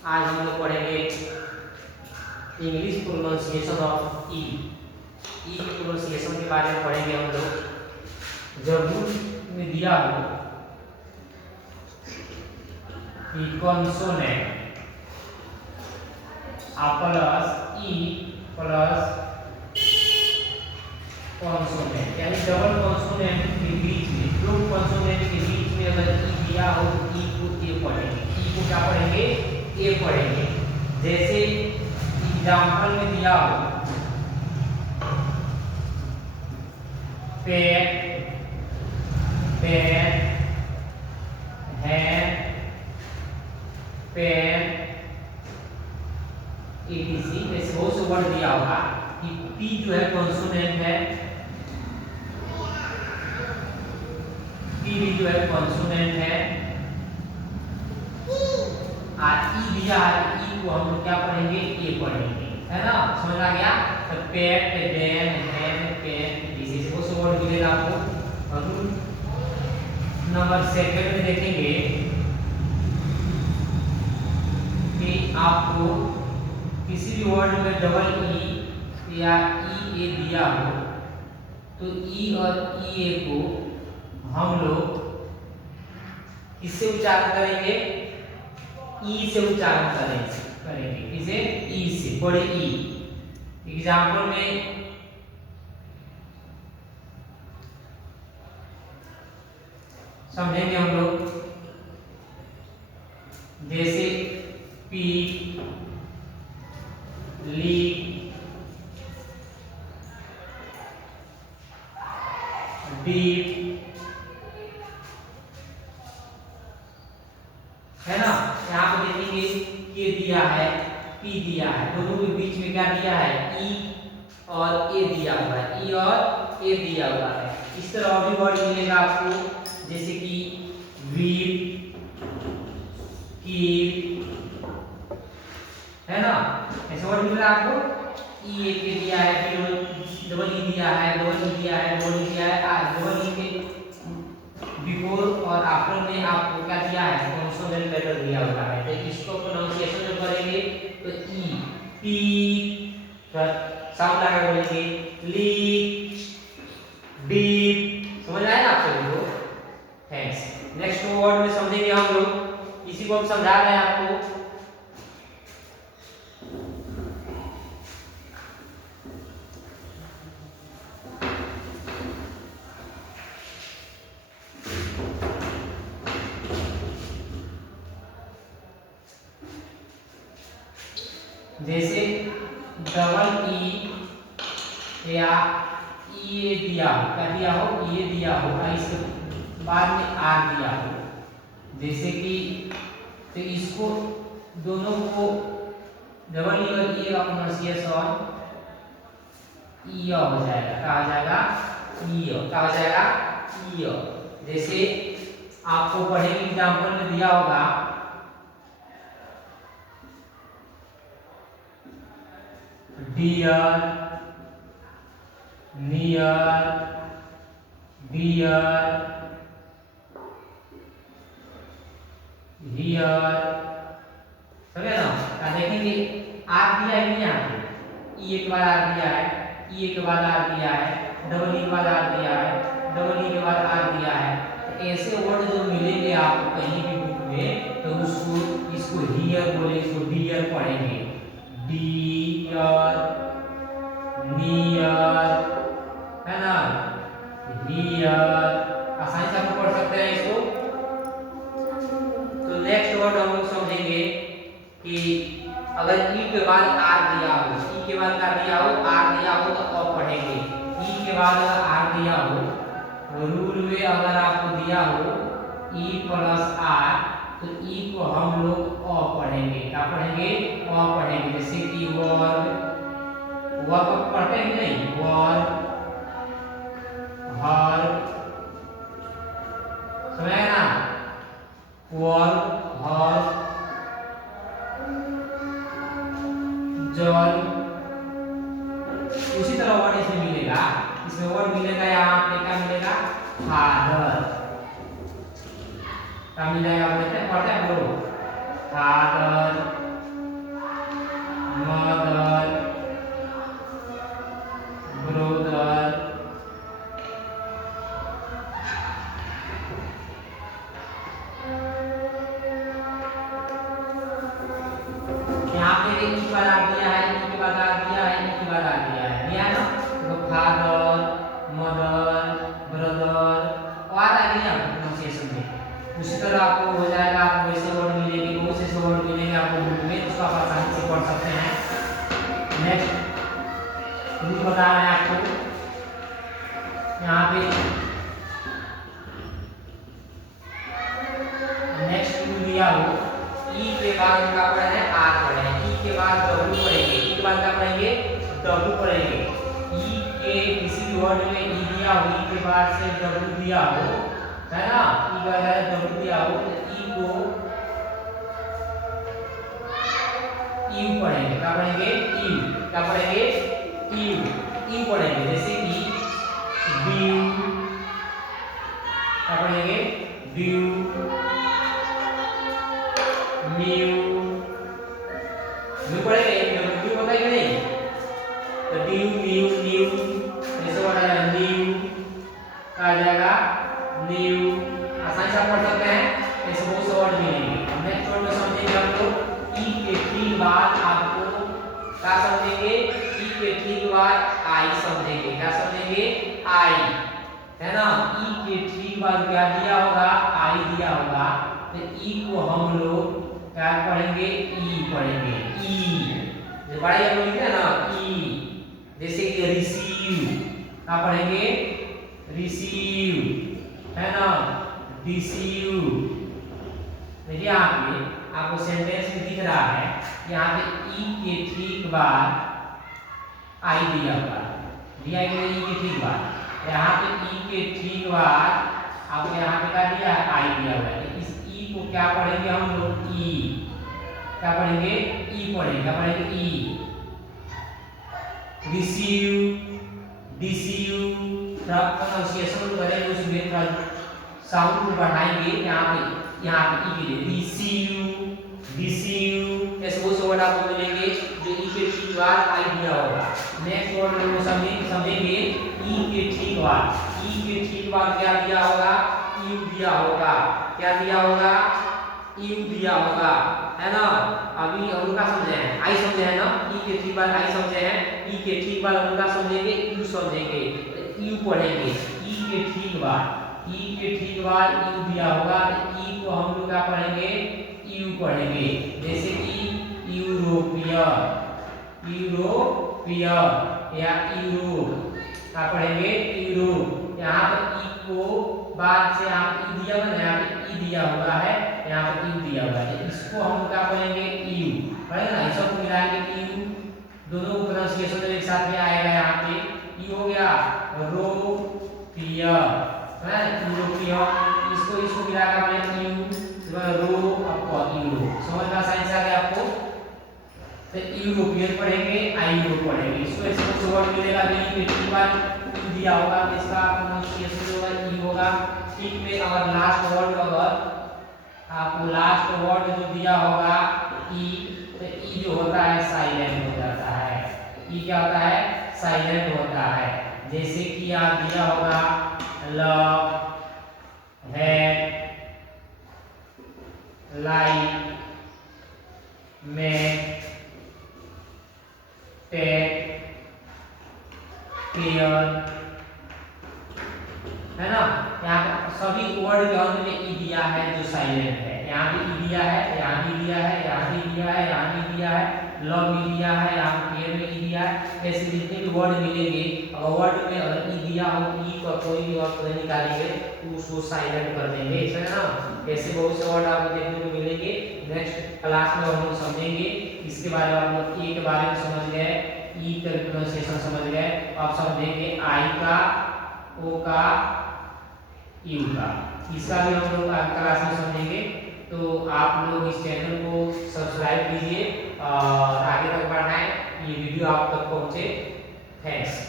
आज हम लोग पढ़ेंगे इंग्लिश प्रोनाउंसिएशन ऑफ ई। ई के प्रोनाउंसिएशन के बारे में पढ़ेंगे हम लोग। जब रूल में दिया हो कि consonant plus E plus consonant यानी डबल कॉन्सोनेंट के बीच में, दो कॉन्सोनेंट के बीच में अगर ई दिया हो तो ई को ए पढ़ेंगे। ई को क्या पढ़ेंगे? ए पढ़ेंगे। जैसे एग्जांपल में दिया हो पेट, पेन, हैंड, पेन, etc। ऐसे बहुत से वर्ड दिया होगा कि पी जो है कॉन्सोनेंट है, पी भी जो है कॉन्सोनेंट है, और ई दिया है, ई को हम लोग क्या पढ़ेंगे? ए पढ़ेंगे, है ना? समझ आ गया? तो पेट, पेन, हैंड, पेन, इसी से बहुत से वर्ड मिलेगा आपको। और नंबर सेकंड में देखेंगे कि आपको किसी भी वर्ड में डबल ई या ई ए दिया हो तो ई और ई ए को हम लोग किससे उच्चारण करेंगे? ई से उच्चारण करेंगे। किसे? ई से, बड़े ई। एग्जाम्पल में समझेंगे हम लोग। जैसे पी, ली, डीप, है ना? यहाँ पे देखेंगे के दिया है, पी दिया है, दोनों के बीच में क्या दिया है? ई और ए दिया हुआ है, ई और ए दिया हुआ है। इस तरह और भी वर्ड मिलेगा आपको, जैसे कि वीप, कीप, है ना? ऐसे वर्ड मिल रहा है आपको। ई ए के दिया है, डबल ई दिया है, डबल ई दिया है, डबल ई दिया है। डबल ई के बिफोर और आफ्टर में आपको क्या दिया है? कॉन्सोनेंट लेटर दिया हुआ है। तो इसको प्रोनाउंसिएशन जो करेंगे तो ई, पी, साउंड लगा बोलेंगे, ली, डीप। समझ आया ना आप सभी को? थैंक्स। नेक्स्ट वर्ड में समझेंगे हम लोग। इसी को हम समझा रहे हैं आपको। जैसे डबल ई या ई ए दिया हो, क्या दिया हो? ई ए दिया हो और इसके बाद में आर दिया हो, जैसे कि तो इसको दोनों को डबल ई और ई का प्रोनाउंसिएशन ई हो जाएगा। क्या हो जाएगा? ई। क्या हो जाएगा? ई। जैसे आपको पढ़ेंगे एग्जाम्पल में दिया होगा डियर, नियर, डियर, हियर। समझे ना? देखेंगे आर दिया है नहीं यहाँ पे? ई के बाद आर दिया है, ई के बाद आर दिया है, डबल ई के बाद आर दिया है, डबल ई के बाद आर दिया है। तो ऐसे वर्ड जो मिलेंगे आपको कहीं भी बुक में तो उसको इसको हियर बोले, इसको डियर पढ़ेंगे। डियर, नियर, है ना? हियर। आसानी से आप पढ़ सकते हैं इसको। तो नेक्स्ट वर्ड हम लोग समझेंगे कि अगर ई के बाद आर दिया हो, ई के बाद क्या दिया हो? आर दिया हो तो अ पढ़ेंगे। ई के बाद अगर आर दिया हो, रूल में अगर आपको दिया हो ई प्लस आर तो ई को हम लोग अ पढ़ेंगे। क्या पढ़ेंगे? अ पढ़ेंगे। जैसे कि वर्ब, वर्ब पढ़ते हैं नहीं? वर्ब, हर्ब, समझ ना? वर्ब, हर्ब, जल। उसी तरह वर्ड इसमें मिलेगा। इसमें वर्ड मिलेगा, यहाँ पे क्या मिलेगा? फादर। क्या मिल जाएगा? पढ़ते हैं बोलो। फादर, आपको बुक में, उसको आप आसानी से पढ़ सकते हैं। नेक्स्ट रूल बता रहे हैं आपको यहाँ पे। नेक्स्ट रूल दिया हो ई के बाद क्या पढ़े हैं आर पढ़े हैं, ई के बाद डब्ल्यू पढ़ेंगे, ई के बाद क्या पढ़ेंगे डब्ल्यू पढ़ेंगे। ई के किसी भी वर्ड में ई दिया हो, ई के बाद से डब्ल्यू दिया हो, है ना, ई के बाद डब्ल्यू दिया हो तो ई को यू पढ़ेंगे। क्या पढ़ेंगे यू, क्या पढ़ेंगे यू, यू पढ़ेंगे। जैसे कि व्यू, क्या पढ़ेंगे व्यू, न्यू, न्यू पढ़ेंगे, न्यू पता है कि नहीं, तो न्यू न्यू न्यू, जैसे वर्ड है न्यू आ जाएगा न्यू, आसानी से आप पढ़ सकते हैं। ऐसे बहुत से वर्ड मिलेंगे। नेक्स्ट वर्ड में समझेंगे हम लोग ई के ठीक बाद आपको क्या समझेंगे, ई के ठीक बाद आई समझेंगे। क्या समझेंगे आई, है ना, ई के ठीक बाद क्या दिया होगा आई दिया होगा, तो ई को हम लोग क्या पढ़ेंगे ई पढ़ेंगे। ई जो पढ़ाई हम लोग ना ई, जैसे कि रिसीव, क्या पढ़ेंगे रिसीव, है ना, डिसीव। देखिए यहाँ पे आपको सेंटेंस में दिख रहा है, यहाँ पे ई के ठीक बाद आई दिया हुआ दिया गया, ई के ठीक बाद यहाँ पे ई के ठीक बाद आपको यहाँ पे क्या दिया है आई दिया हुआ है। इस ई को क्या पढ़ेंगे हम लोग ई, क्या पढ़ेंगे ई पढ़ेंगे, क्या पढ़ेंगे ई। रिसीव, डिसीव, प्रोनाउंसिएशन करेंगे, उसमें थोड़ा साउंड को बढ़ाएंगे। यहाँ पे ई के लिए रिसीव, डिसीव, ऐसे वो वर्ड आपको मिलेंगे जो ई के ठीक बाद आई दिया होगा। नेक्स्ट वर्ड हम लोग समझेंगे ई के ठीक बाद, ई के ठीक बाद क्या दिया होगा यू दिया होगा। क्या दिया होगा यू दिया होगा, है ना। अभी हम लोग समझे हैं आई समझे हैं ना, ई के ठीक बाद आई समझे हैं, ई के ठीक बाद हम लोग समझेंगे यू समझेंगे, यू पढ़ेंगे। ई के ठीक बाद, ई के ठीक बाद यू दिया होगा, ई को हम लोग क्या पढ़ेंगे यू पढ़ेंगे। जैसे कि यूरोपियन, यूरोपियन या यूरोप, क्या पढ़ेंगे यूरोप। यहाँ पर ई को बाद से यहाँ पे ई दिया हुआ है, यहाँ पे ई दिया हुआ है, यहाँ पे यू दिया हुआ है, इसको हम क्या पढ़ेंगे यू पढ़ेंगे ना। सब मिलाएंगे यू, दोनों प्रोनाउंसिएशन एक साथ में आएगा। यहाँ पे यू हो गया रोपियन, है यूरोपियन, इसको मिलाकर बनेगा यू रो आपको यूरो, समझ में आसानी से आ गया आपको। तो यूरोपियन पढ़ेंगे आई यूरो पढ़ेंगे, इसको ऐसे कुछ वर्ड मिलेगा जो ई के ठीक बाद यू दिया होगा, इसका प्रोनाउंसिएशन होगा ई होगा। ठीक में अगर लास्ट वर्ड, अगर आपको लास्ट वर्ड जो दिया होगा ई, तो ई जो होता है साइलेंट हो जाता है। ई क्या होता है साइलेंट होता है। जैसे कि आप दिया होगा love, head, like, make, take, care, है ना। यहाँ पे सभी वर्ड के अंत में ई दिया है जो साइलेंट है। यहाँ भी ई दिया है, यहाँ भी दिया है, यहाँ भी दिया है, यहाँ भी दिया है, लव भी दिया है, यहाँ केयर में ई दिया है। ऐसे जितने भी वर्ड मिलेंगे, अगर वर्ड में अगर ई दिया हो, ई का कोई भी अर्थ नहीं निकालेंगे तो उसको साइलेंट कर देंगे, ऐसा है ना। ऐसे बहुत से वर्ड आपको देखने को मिलेंगे। नेक्स्ट क्लास में हम लोग समझेंगे इसके बारे में। हम लोग ई के बारे में समझ गए, ई का प्रोनाउंसिएशन समझ गए, अब समझेंगे आई का, ओ का, यू का, इसका भी हम लोग अगली क्लास में समझेंगे। तो आप लोग इस चैनल को सब्सक्राइब कीजिए और आगे तक बढ़ाएं, ये वीडियो आप तक पहुंचे। थैंक्स।